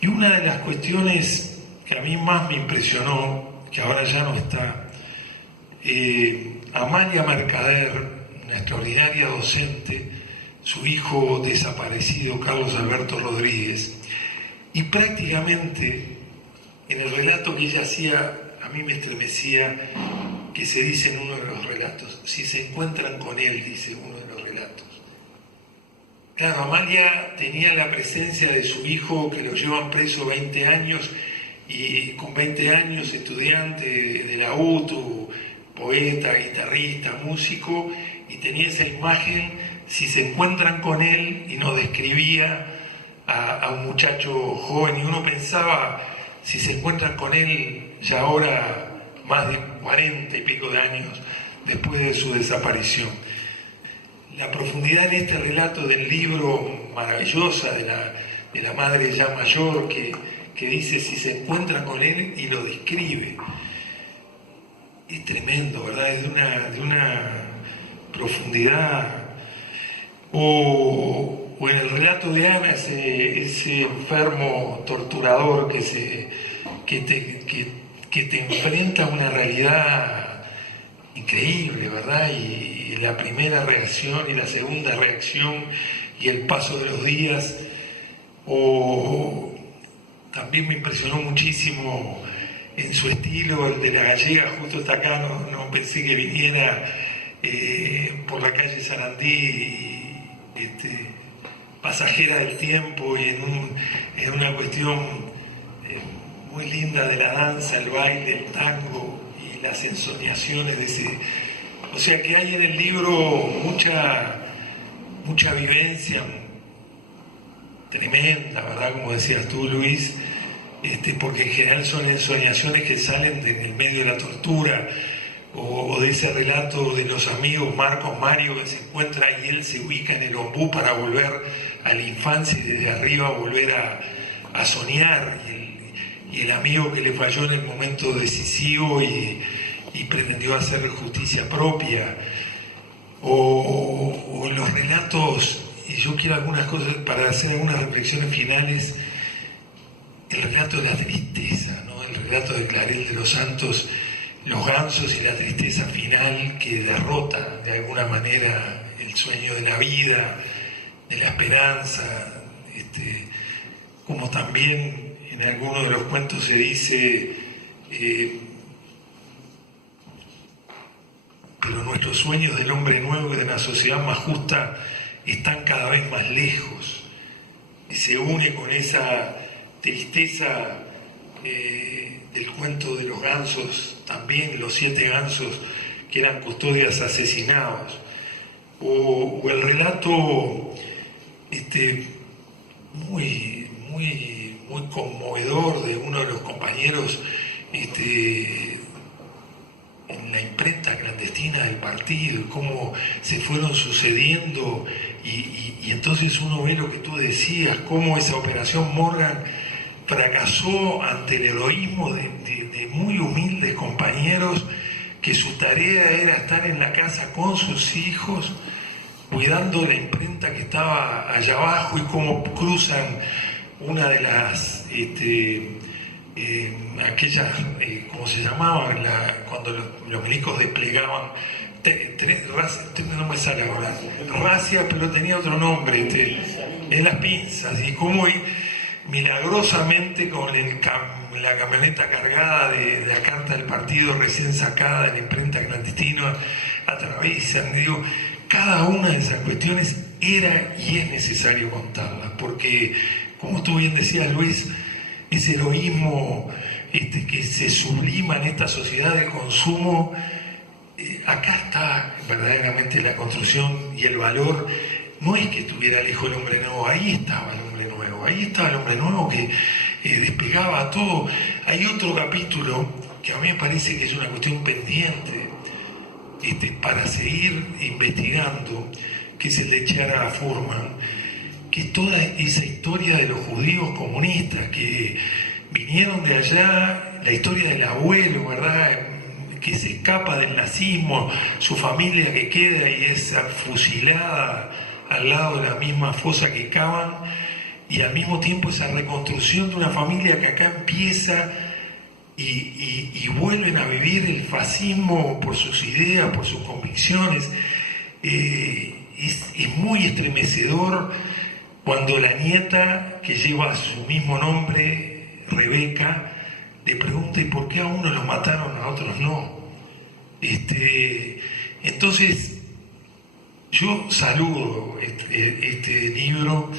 Y una de las cuestiones que a mí más me impresionó, que ahora ya no está, Amalia Mercader, una extraordinaria docente, su hijo desaparecido, Carlos Alberto Rodríguez, y prácticamente en el relato que ella hacía, a mí me estremecía que se dice en uno de los relatos, si se encuentran con él, dice uno de los relatos. Claro, Amalia tenía la presencia de su hijo que lo llevan preso 20 años y con 20 años estudiante de la UTU, poeta, guitarrista, músico, y tenía esa imagen, si se encuentran con él, y nos describía a un muchacho joven, y uno pensaba, si se encuentran con él ya ahora más de 40 y pico de años después de su desaparición. La profundidad en este relato del libro maravillosa de la madre ya mayor que dice si se encuentra con él y lo describe. Es tremendo, ¿verdad? Es de una profundidad. O en el relato de Ana, ese enfermo torturador que te enfrenta a una realidad increíble, ¿verdad? Y la primera reacción y la segunda reacción y el paso de los días. O también me impresionó muchísimo en su estilo, el de la gallega, justo está acá, no pensé que viniera por la calle Sarandí, pasajera del tiempo, y en una cuestión muy linda de la danza, el baile, el tango y las ensoñaciones de ese. O sea que hay en el libro mucha vivencia tremenda, ¿verdad? Como decías tú, Luis, porque en general son ensoñaciones que salen en el medio de la tortura, o de ese relato de los amigos Marcos, Mario, que se encuentra y él se ubica en el ombú para volver a la infancia y desde arriba volver a soñar, y el amigo que le falló en el momento decisivo y pretendió hacer justicia propia, o los relatos, y yo quiero algunas cosas para hacer algunas reflexiones finales, el relato de la tristeza, ¿no? El relato de Clarel de los Santos, los gansos y la tristeza final que derrota de alguna manera el sueño de la vida, de la esperanza, como también en algunos de los cuentos se dice, pero nuestros sueños del hombre nuevo y de la sociedad más justa están cada vez más lejos, y se une con esa tristeza del cuento de los gansos, también los 7 gansos que eran custodias asesinados, o el relato muy conmovedor de uno de los compañeros en la imprenta clandestina del partido, cómo se fueron sucediendo, y entonces uno ve lo que tú decías, cómo esa operación Morgan fracasó ante el heroísmo de muy humildes compañeros que su tarea era estar en la casa con sus hijos, cuidando la imprenta que estaba allá abajo, y cómo cruzan una de las, aquellas, ¿cómo se llamaban? Cuando los milicos desplegaban, no me sale ahora, racia, pero tenía otro nombre, en las pinzas, y cómo milagrosamente con la camioneta cargada de la carta del partido recién sacada de la imprenta clandestina, atraviesan, digo, cada una de esas cuestiones era y es necesario contarlas, porque, como tú bien decías, Luis, ese heroísmo que se sublima en esta sociedad del consumo, acá está verdaderamente la construcción y el valor. No es que estuviera lejos el hombre nuevo, ahí estaba el hombre nuevo, ahí estaba el hombre nuevo que despegaba todo. Hay otro capítulo que a mí me parece que es una cuestión pendiente para seguir investigando, que es el de Chiara Furman, que es toda esa historia de los judíos comunistas que vinieron de allá, la historia del abuelo, ¿verdad?, que se escapa del nazismo, su familia que queda y es fusilada al lado de la misma fosa que cavan, y al mismo tiempo esa reconstrucción de una familia que acá empieza y vuelven a vivir el fascismo por sus ideas, por sus convicciones. Es muy estremecedor cuando la nieta, que lleva su mismo nombre, Rebeca, le pregunta: ¿y por qué a uno lo mataron, a otros no? Entonces, yo saludo este libro.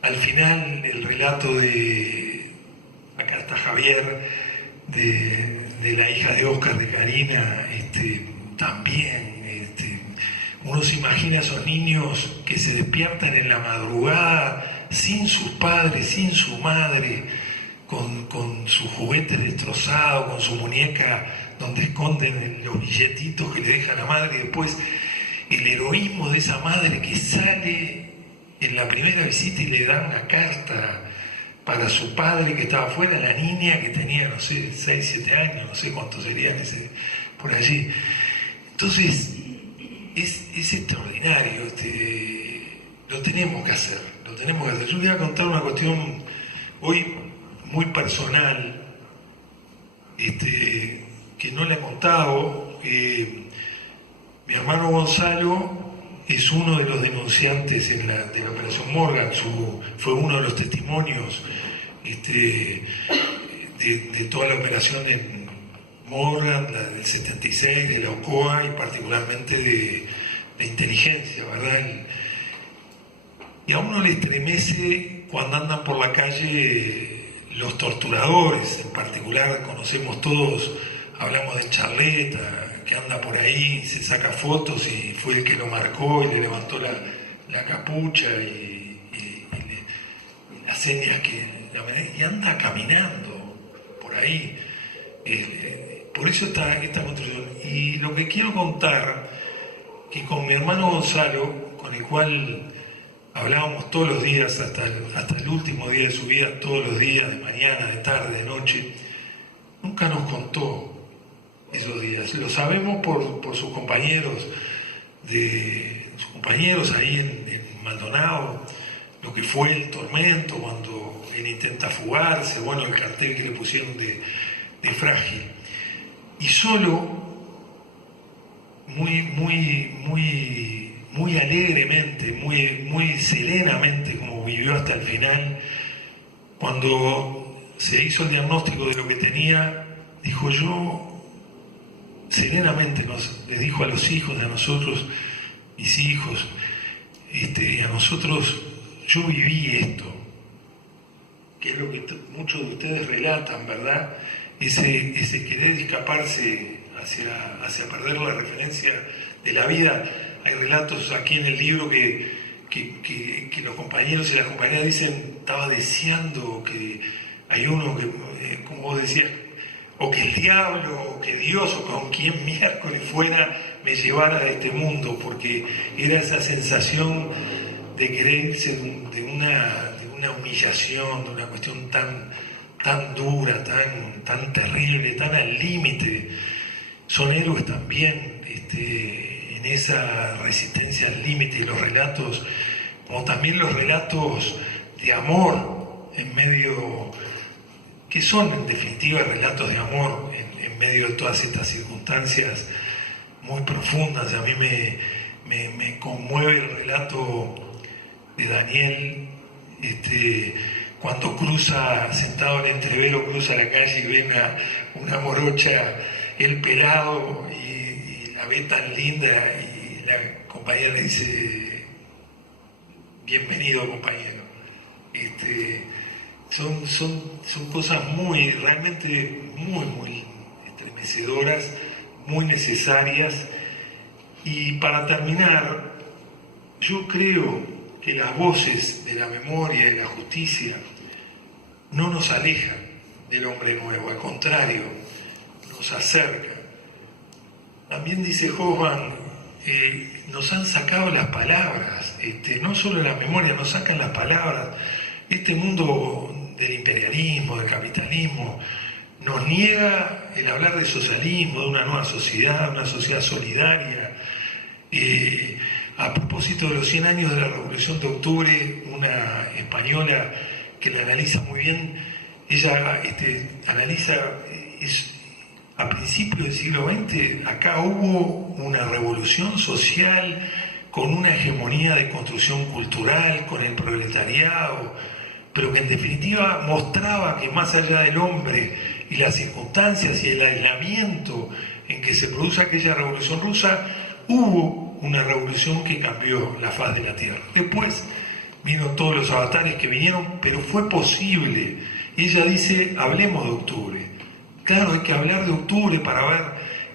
Al final, el relato de, acá está Javier, de la hija de Oscar, de Karina, también. Uno se imagina a esos niños que se despiertan en la madrugada sin sus padres, sin su madre, con sus juguetes destrozados, con su muñeca donde esconden los billetitos que le deja la madre, y después el heroísmo de esa madre que sale en la primera visita y le da una carta para su padre que estaba afuera, la niña que tenía, no sé, 6, 7 años, no sé cuántos serían por allí. Entonces, es extraordinario, lo tenemos que hacer, lo tenemos que hacer. Yo voy a contar una cuestión hoy muy personal, que no le he contado. Mi hermano Gonzalo es uno de los denunciantes de la Operación Morgan, fue uno de los testimonios de toda la operación en Morgan, la del 76, de la OCOA y particularmente de inteligencia, ¿verdad? Y a uno le estremece cuando andan por la calle los torturadores. En particular conocemos todos, hablamos de Charleta, que anda por ahí, se saca fotos y fue el que lo marcó y le levantó la capucha y las señas y anda caminando por ahí. Por eso esta construcción. Y lo que quiero contar, que con mi hermano Gonzalo, con el cual hablábamos todos los días, hasta el último día de su vida, todos los días, de mañana, de tarde, de noche, nunca nos contó esos días. Lo sabemos por sus compañeros, ahí en Maldonado, lo que fue el tormento cuando él intenta fugarse, bueno, el cartel que le pusieron de frágil. Y solo, muy alegremente, muy serenamente, como vivió hasta el final, cuando se hizo el diagnóstico de lo que tenía, dijo: yo serenamente les dijo a los hijos de a nosotros, mis hijos, y a nosotros: yo viví esto, que es lo que muchos de ustedes relatan, ¿verdad? Ese querer escaparse hacia perder la referencia de la vida. Hay relatos aquí en el libro que los compañeros y las compañeras dicen: estaba deseando que hay uno que, como vos decías, o que el diablo, o que Dios, o con quien miércoles fuera, me llevara de este mundo, porque era esa sensación de querer irse de una humillación, de una cuestión tan dura, tan terrible, tan al límite. Son héroes también en esa resistencia al límite, y los relatos, como también los relatos de amor en medio, que son en definitiva relatos de amor en medio de todas estas circunstancias muy profundas. A mí me conmueve el relato de Daniel, cuando cruza, sentado en el entrevelo, cruza la calle y ve una morocha, el pelado, y la ve tan linda, y la compañera le dice: bienvenido, compañero. Son cosas realmente muy estremecedoras, muy necesarias. Y para terminar, yo creo que las voces de la memoria y de la justicia no nos alejan del hombre nuevo, al contrario, nos acercan. También dice Hoffman, nos han sacado las palabras, no solo la memoria, nos sacan las palabras. Este mundo del imperialismo, del capitalismo, nos niega el hablar de socialismo, de una nueva sociedad, una sociedad solidaria. a propósito de los 100 años de la Revolución de Octubre, una española que la analiza muy bien, ella analiza, a principios del siglo XX, acá hubo una revolución social con una hegemonía de construcción cultural, con el proletariado, pero que en definitiva mostraba que más allá del hombre y las circunstancias y el aislamiento en que se produce aquella revolución rusa, hubo una revolución que cambió la faz de la tierra. Después vino todos los avatares que vinieron, pero fue posible. Y ella dice, hablemos de octubre. Claro, hay que hablar de octubre para ver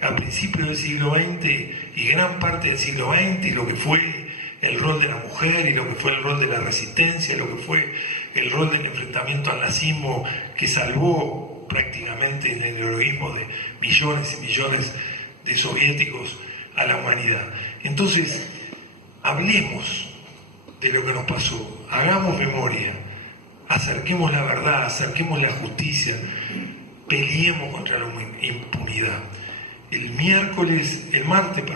a principios del siglo XX y gran parte del siglo XX y lo que fue el rol de la mujer y lo que fue el rol de la resistencia y lo que fue el rol del enfrentamiento al nazismo que salvó prácticamente en el heroísmo de millones y millones de soviéticos a la humanidad. Entonces, hablemos de lo que nos pasó, hagamos memoria, acerquemos la verdad, acerquemos la justicia, peleemos contra la impunidad. El martes,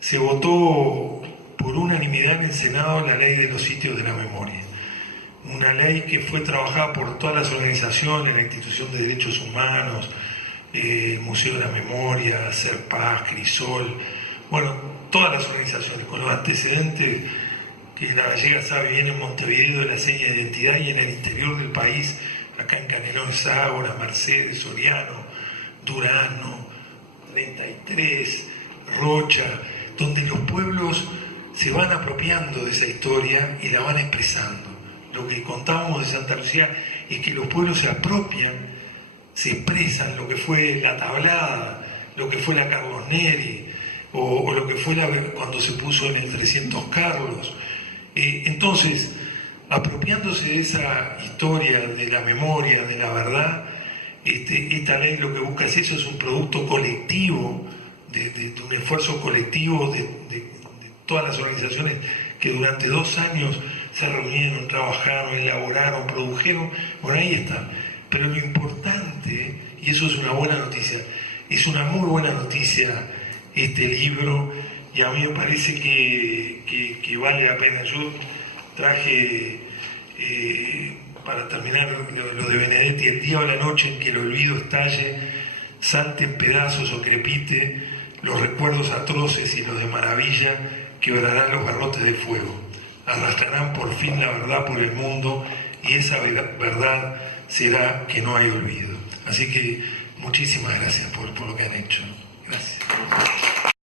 se votó por unanimidad en el Senado la ley de los sitios de la memoria. Una ley que fue trabajada por todas las organizaciones, la Institución de Derechos Humanos, el Museo de la Memoria, Hacer Paz, Crisol, bueno, todas las organizaciones, con los antecedentes que la gallega sabe bien en Montevideo, de la seña de identidad, y en el interior del país, acá en Canelón, Ságora, Mercedes, Soriano, Durano, 33, Rocha, donde los pueblos se van apropiando de esa historia y la van expresando. Lo que contábamos de Santa Lucía es que los pueblos se apropian, se expresan lo que fue la Tablada, lo que fue la Carlos Neri, o lo que fue cuando se puso en el 300 Carlos. Entonces, apropiándose de esa historia, de la memoria, de la verdad, esta ley lo que busca es eso, es un producto colectivo, de un esfuerzo colectivo de todas las organizaciones que durante 2 años se reunieron, trabajaron, elaboraron, produjeron. Bueno, ahí está. Pero lo importante, y eso es una buena noticia, es una muy buena noticia este libro, y a mí me parece que vale la pena. Yo traje, para terminar, lo de Benedetti: el día o la noche en que el olvido estalle, salte en pedazos o crepite, los recuerdos atroces y los de maravilla quebrarán los garrotes de fuego, arrastrarán por fin la verdad por el mundo, y esa verdad será que no hay olvido. Así que muchísimas gracias por lo que han hecho. Gracias.